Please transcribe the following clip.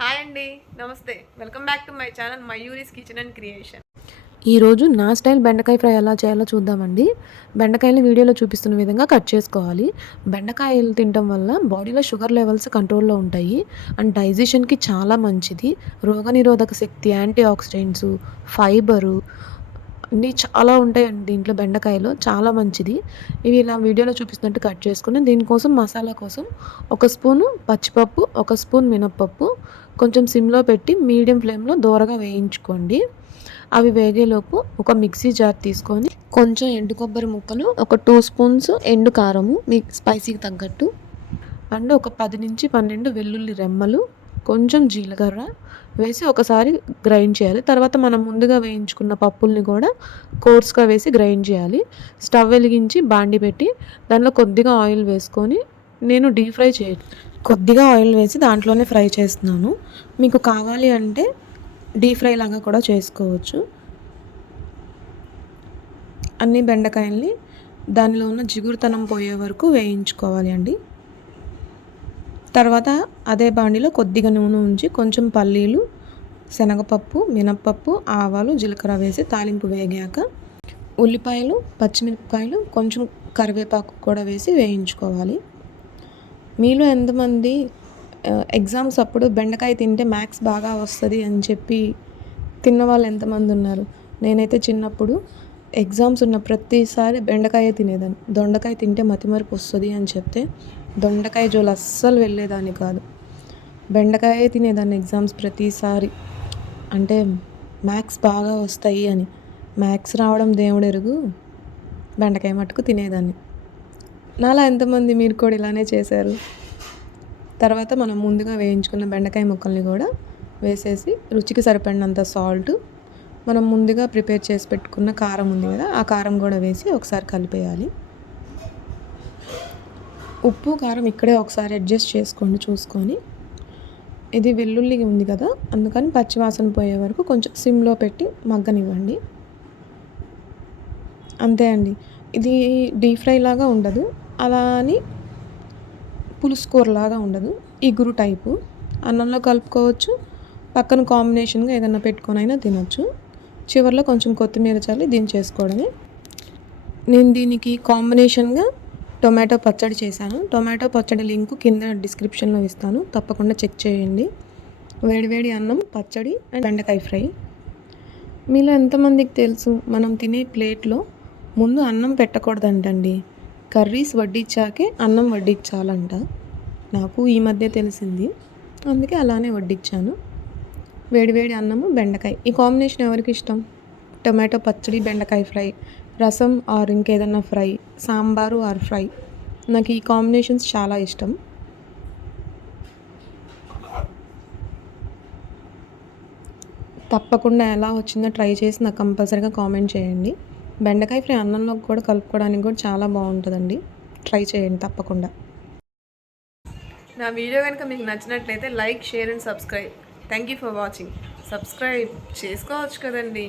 Hi అండి. నమస్తే. Welcome back to my channel Mayuri's kitchen and creation. ఈరోజు నా స్టైల్ బెండకాయ ఫ్రై ఎలా చేయాలో చూద్దామండి. బెండకాయలని వీడియోలో చూపిస్తున్న విధంగా కట్ చేసుకోవాలి. బెండకాయలు తినటం వల్ల బాడీలో షుగర్ లెవెల్స్ కంట్రోల్‌లో ఉంటాయి. అండ్ డైజెషన్‌కి చాలా మంచిది. రోగనిరోధక శక్తి, యాంటీ ఆక్సిడెంట్సు, ఫైబరు అన్నీ చాలా ఉంటాయండి దీంట్లో బెండకాయలో. చాలా మంచిది. ఇవి ఇలా వీడియోలో చూపిస్తున్నట్టు కట్ చేసుకొని దీనికోసం మసాలా కోసం ఒక స్పూను పచ్చిపప్పు, ఒక స్పూన్ మినపప్పు కొంచెం సిమ్‌లో పెట్టి మీడియం ఫ్లేమ్‌లో దోరగా వేయించుకోండి. అవి వేగేలోపు ఒక మిక్సీ జార్ తీసుకొని కొంచెం ఎండు కొబ్బరి ముక్కలు, ఒక 2 స్పూన్స్ ఎండు కారము మీ స్పైసీకి తగ్గట్టు, అండ్ ఒక 10-12 వెల్లుల్లి రెమ్మలు, కొంచెం జీలకర్ర వేసి ఒకసారి గ్రైండ్ చేయాలి. తర్వాత మనం ముందుగా వేయించుకున్న పప్పుల్ని కూడా కోర్స్‌గా వేసి గ్రైండ్ చేయాలి. స్టవ్ వెలిగించి బాండి పెట్టి దాంట్లో కొద్దిగా ఆయిల్ వేసుకొని నేను డీప్ ఫ్రై కొద్దిగా ఆయిల్ వేసి దాంట్లోనే ఫ్రై చేస్తున్నాను. మీకు కావాలి అంటే డీప్ ఫ్రై లాగా కూడా చేసుకోవచ్చు. అన్ని బెండకాయల్ని దానిలో ఉన్న జిగురుతనం పోయే వరకు వేయించుకోవాలి అండి. తర్వాత అదే బాండిలో కొద్దిగా నూనె ఉంచి కొంచెం పల్లీలు, శనగపప్పు, మినప్పప్పు, ఆవాలు, జీలకర్ర వేసి తాలింపు వేగాక ఉల్లిపాయలు, పచ్చిమిరపకాయలు, కొంచెం కరివేపాకు కూడా వేసి వేయించుకోవాలి. మీలో ఎంతమంది ఎగ్జామ్స్ అప్పుడు బెండకాయ తింటే మ్యాథ్స్ బాగా వస్తుంది అని చెప్పి తిన్న వాళ్ళు ఎంతమంది ఉన్నారు? నేనైతే చిన్నప్పుడు ఎగ్జామ్స్ ఉన్న ప్రతిసారి బెండకాయ తినేదాన్ని. దొండకాయ తింటే మతిమరుపు వస్తుంది అని చెప్తే దొండకాయ జోలు అస్సలు వెళ్ళేదాన్ని కాదు. బెండకాయ తినేదాన్ని ఎగ్జామ్స్ ప్రతిసారి. అంటే మ్యాథ్స్ బాగా వస్తాయి అని. మ్యాథ్స్ రావడం దేవుడెరుగు, బెండకాయ మట్టుకు తినేదాన్ని. నాలా ఎంతమంది మీరు కూడా ఇలానే చేశారు? తర్వాత మనం ముందుగా వేయించుకున్న బెండకాయ ముక్కల్ని కూడా వేసేసి రుచికి సరిపడినంత సాల్ట్, మనం ముందుగా ప్రిపేర్ చేసి పెట్టుకున్న కారం ఉంది కదా, ఆ కారం కూడా వేసి ఒకసారి కలిపేయాలి. ఉప్పు కారం ఇక్కడే ఒకసారి అడ్జస్ట్ చేసుకోండి చూసుకొని. ఇది వెల్లుల్లి ఉంది కదా, అందుకని పచ్చివాసన పోయే వరకు కొంచెం సిమ్లో పెట్టి మగ్గనివ్వండి. అంతే అండి. ఇది డీప్ ఫ్రై లాగా ఉండదు, అలా అని పులుసు కూరలాగా ఉండదు. ఇగురు టైపు అన్నంలో కలుపుకోవచ్చు, పక్కన కాంబినేషన్గా ఏదైనా పెట్టుకొని అయినా తినొచ్చు. చివరిలో కొంచెం కొత్తిమీర చల్లి దించేసుకోవడమే. నేను దీనికి కాంబినేషన్గా టొమాటో పచ్చడి చేశాను. టొమాటో పచ్చడి లింకు కింద డిస్క్రిప్షన్లో ఇస్తాను, తప్పకుండా చెక్ చేయండి. వేడివేడి అన్నం, పచ్చడి అండ్ బెండకాయ ఫ్రై. మీలో ఎంతమందికి తెలుసు మనం తినే ప్లేట్లో ముందు అన్నం పెట్టకూడదంటండి, కర్రీస్ వడ్డించాకే అన్నం వడ్డించాలంట. నాకు ఈ మధ్య తెలిసింది, అందుకే అలానే వడ్డించాను. వేడివేడి అన్నము, బెండకాయ, ఈ కాంబినేషన్ ఎవరికి ఇష్టం? టొమాటో పచ్చడి, బెండకాయ ఫ్రై, రసం ఆర్ ఇంకేదన్నా ఫ్రై, సాంబారు ఆర్ ఫ్రై, నాకు ఈ కాంబినేషన్స్ చాలా ఇష్టం. తప్పకుండా ఎలా వచ్చిందో ట్రై చేసి నాకు కంపల్సరీగా కామెంట్ చేయండి. బెండకాయ ఫ్రై అన్నంలో కూడా కలుపుకోవడానికి కూడా చాలా బాగుంటుందండి. ట్రై చేయండి తప్పకుండా. నా వీడియో కనుక మీకు నచ్చినట్లయితే like, share and subscribe. Thank you for watching. Subscribe చేసుకోవచ్చు కదండి.